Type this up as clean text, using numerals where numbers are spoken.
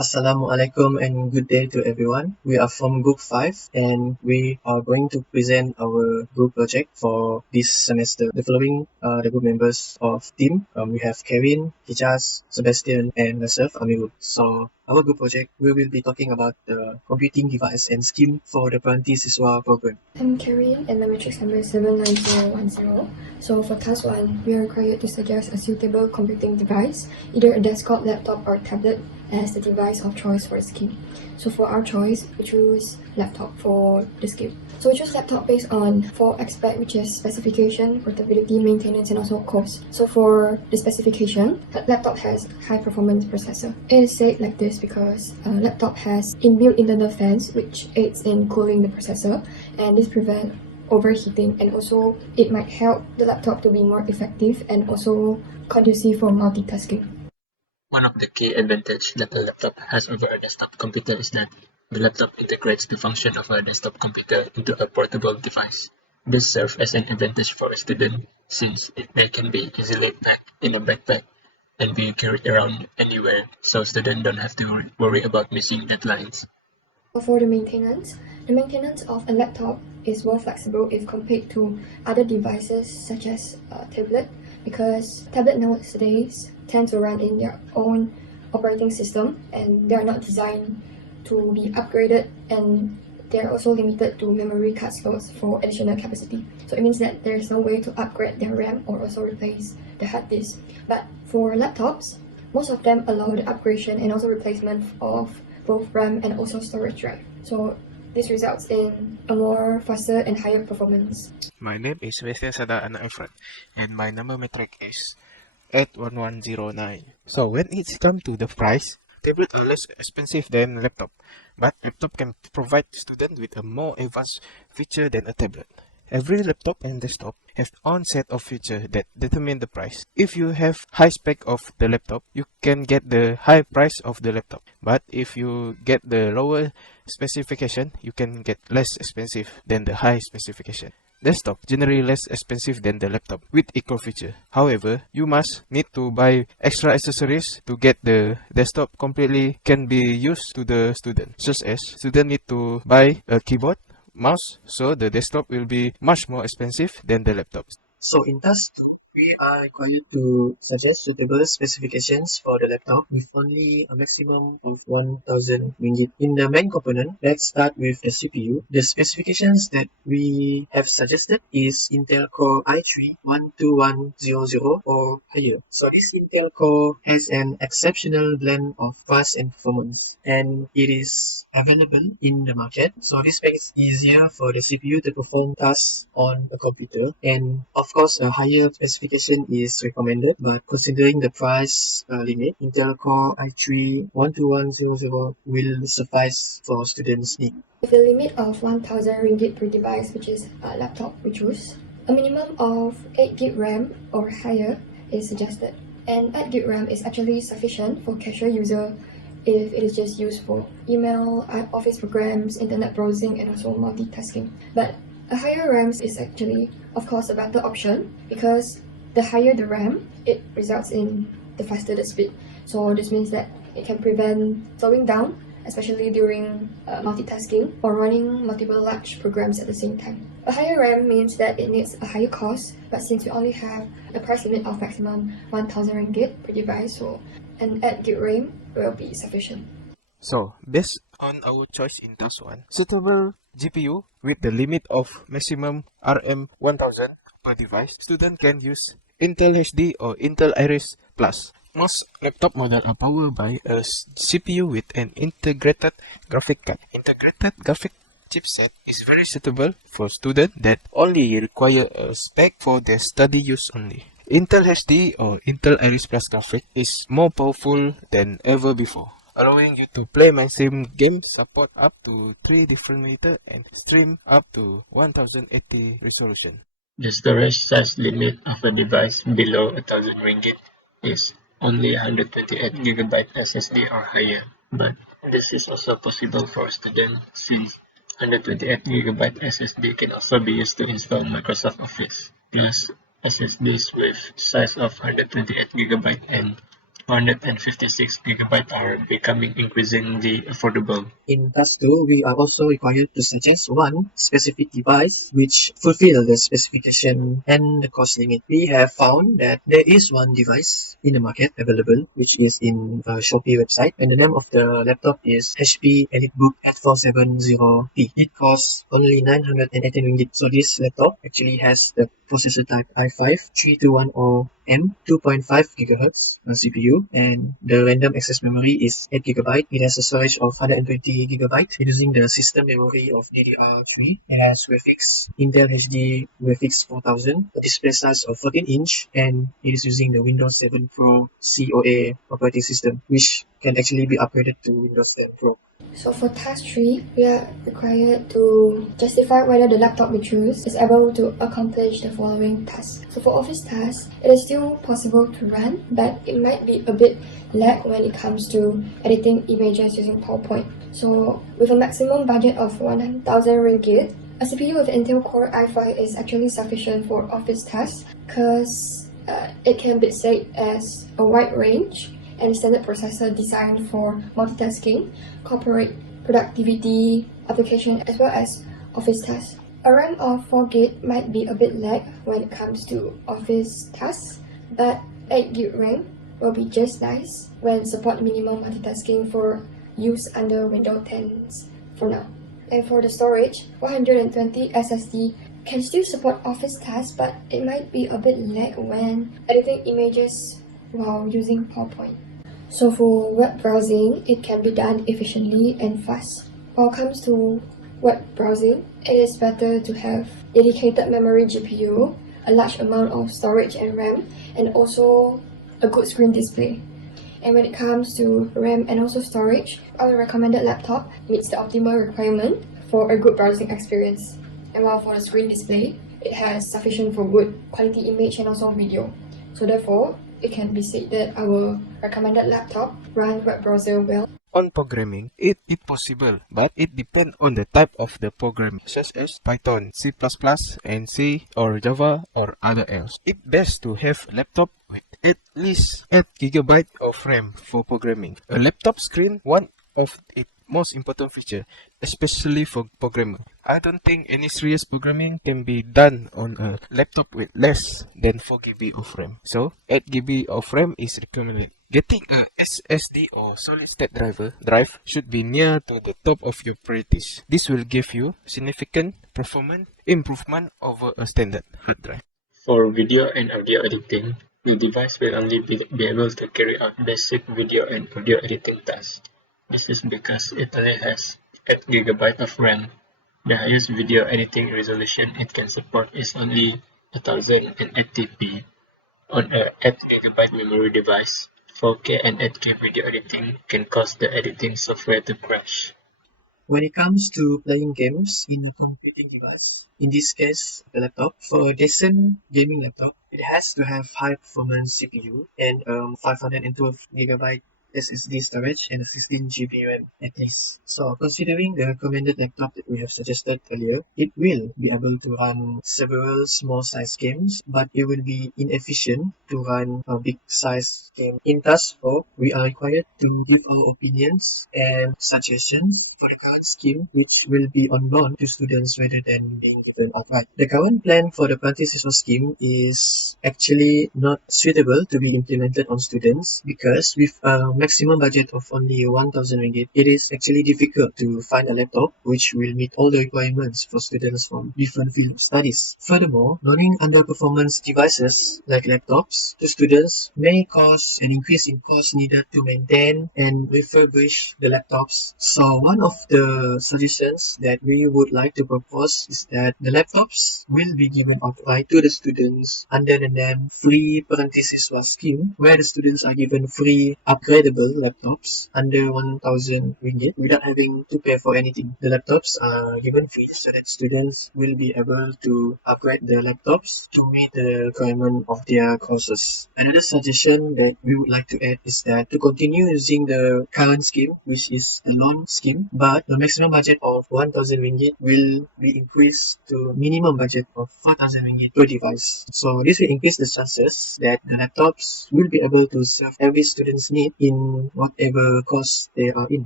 Assalamualaikum and good day to everyone. We are from Group 5 and we are going to present our group project for this semester. The following are the group members of team. We have Kevin, Hijaz, Sebastian and myself, Amirul. So our group project, we will be talking about the computing device and scheme for the Peranti Siswa program. I'm Karine and my matrix number is 79010. So for task 1, we are required to suggest a suitable computing device, either a desktop, laptop or tablet as the device of choice for the scheme. So for our choice, we choose laptop for the scheme. So we choose laptop based on 4 aspects, which is specification, portability, maintenance and also cost. So for the specification, a laptop has high performance processor. It is said like this because a laptop has inbuilt internal fans which aids in cooling the processor, and this prevents overheating, and also it might help the laptop to be more effective and also conducive for multitasking. One of the key advantages that a laptop has over a desktop computer is that the laptop integrates the function of a desktop computer into a portable device. This serves as an advantage for a student since they can be easily packed in a backpack and be carried around anywhere, so students don't have to worry about missing deadlines. For the maintenance of a laptop is more flexible if compared to other devices such as a tablet, because tablet nowadays tend to run in their own operating system and they are not designed to be upgraded, and they are also limited to memory card slots for additional capacity. So it means that there is no way to upgrade their RAM or also replace the hard disk. But for laptops, most of them allow the upgradation and also replacement of both RAM and also storage drive. So this results in a more faster and higher performance. My name is Sebastian Sada Anak Efrat, and my number metric is 81109. So when it's come to the price, tablets are less expensive than laptop, but laptop can provide students with a more advanced feature than a tablet. Every laptop and desktop have own set of features that determine the price. If you have high spec of the laptop, you can get the high price of the laptop. But if you get the lower specification, you can get less expensive than the high specification. Desktop generally less expensive than the laptop with equal feature. However, you must need to buy extra accessories to get the desktop completely can be used to the student, such as student need to buy a keyboard, mouse, so the desktop will be much more expensive than the laptop. So in task 2, we are required to suggest suitable specifications for the laptop with only a maximum of 1000 ringgit. In the main component, let's start with the CPU. The specifications that we have suggested is Intel Core i3-12100 or higher. So this Intel Core has an exceptional blend of fast and performance, and it is available in the market. So this makes it easier for the CPU to perform tasks on a computer, and of course a higher specification is recommended, but considering the price limit, Intel Core i3-12100 will suffice for students' need. With a limit of 1000 ringgit per device, which is a laptop we choose, a minimum of 8 GB RAM or higher is suggested. And 8 GB RAM is actually sufficient for casual user if it is just used for email, office programs, internet browsing and also multitasking. But a higher RAM is actually, of course, a better option because the higher the RAM, it results in the faster the speed. So this means that it can prevent slowing down, especially during multitasking or running multiple large programs at the same time. A higher RAM means that it needs a higher cost, but since we only have a price limit of maximum 1000 ringgit per device, so an 8 GB RAM will be sufficient. So, based on our choice in task 1, suitable GPU with the limit of maximum RM1000 per device, student can use Intel HD or Intel Iris Plus. Most laptop models are powered by a CPU with an integrated graphic card. Integrated graphic chipset is very suitable for students that only require a spec for their study use only. Intel HD or Intel Iris Plus graphic is more powerful than ever before, allowing you to play mainstream games, support up to 3 different monitor and stream up to 1080 resolution. The storage size limit of a device below 1000 ringgit is only 128 GB SSD or higher, but this is also possible for students since 128 GB SSD can also be used to install Microsoft Office, plus SSDs with size of 128 GB and 256GB are becoming increasingly affordable. In task 2, we are also required to suggest one specific device which fulfill the specification and the cost limit. We have found that there is one device in the market available, which is in Shopee website, and the name of the laptop is HP EliteBook 8470P. It costs only 918 ringgit. So this laptop actually has the processor type i5 3210M 2.5 GHz CPU, and the random access memory is 8 GB. It has a storage of 120 GB using the system memory of DDR3. It has graphics Intel HD Graphics 4000, a display size of 14-inch, and it is using the Windows 7 Pro COA operating system, which can actually be upgraded to Windows 10 Pro. So for task 3, we are required to justify whether the laptop we choose is able to accomplish the following tasks. So for office tasks, it is still possible to run, but it might be a bit lag when it comes to editing images using PowerPoint. So with a maximum budget of 1,000 ringgit, a CPU with Intel Core i5 is actually sufficient for office tasks because it can be said as a wide range and standard processor designed for multitasking, corporate productivity application, as well as office tasks. A RAM of 4GB might be a bit lag when it comes to office tasks, but 8GB RAM will be just nice when support minimum multitasking for use under Windows 10 for now. And for the storage, 120 SSD can still support office tasks, but it might be a bit lag when editing images while using PowerPoint. So for web browsing, it can be done efficiently and fast. When it comes to web browsing, it is better to have dedicated memory GPU, a large amount of storage and RAM, and also a good screen display. And when it comes to RAM and also storage, our recommended laptop meets the optimal requirement for a good browsing experience. And while for the screen display, it has sufficient for good quality image and also video. So therefore, it can be said that our recommended laptop runs web browser well. On programming, it is possible, but it depends on the type of the programming, such as Python, C++, and C, or Java, or other else. It's best to have a laptop with at least 8 GB of RAM for programming. A laptop screen, one of its most important feature, especially for programming. I don't think any serious programming can be done on a laptop with less than 4 GB of RAM. So 8 GB of RAM is recommended. Getting a SSD or solid state drive should be near to the top of your priorities. This will give you significant performance improvement over a standard hard drive. For video and audio editing, the device will only be able to carry out basic video and audio editing tasks. This is because it only has 8 GB of RAM. The highest video editing resolution it can support is only 1080p. On a 8 GB memory device, 4K and 8K video editing can cause the editing software to crash. When it comes to playing games in a computing device, in this case, the laptop, for a decent gaming laptop, it has to have high performance CPU and 512GB SSD storage and 16 GB RAM at least. So considering the recommended laptop that we have suggested earlier, it will be able to run several small size games, but it will be inefficient to run a big size game. In task 4, we are required to give our opinions and suggestions for the current scheme, which will be unknown to students rather than being given outright. The current plan for the Prantisiso scheme is actually not suitable to be implemented on students because with a maximum budget of only 1,000 ringgit, it is actually difficult to find a laptop which will meet all the requirements for students from different fields of studies. Furthermore, loaning underperformance devices like laptops to students may cause an increase in cost needed to maintain and refurbish the laptops. So one of the suggestions that we would like to propose is that the laptops will be given outright to the students under the name Free Prantisiso scheme, where the students are given free upgradable affordable laptops under 1,000 ringgit without having to pay for anything. The laptops are given free so that students will be able to upgrade their laptops to meet the requirement of their courses. Another suggestion that we would like to add is that to continue using the current scheme, which is the loan scheme, but the maximum budget of 1,000 ringgit will be increased to minimum budget of 4,000 ringgit per device. So this will increase the chances that the laptops will be able to serve every student's need in whatever course they are in.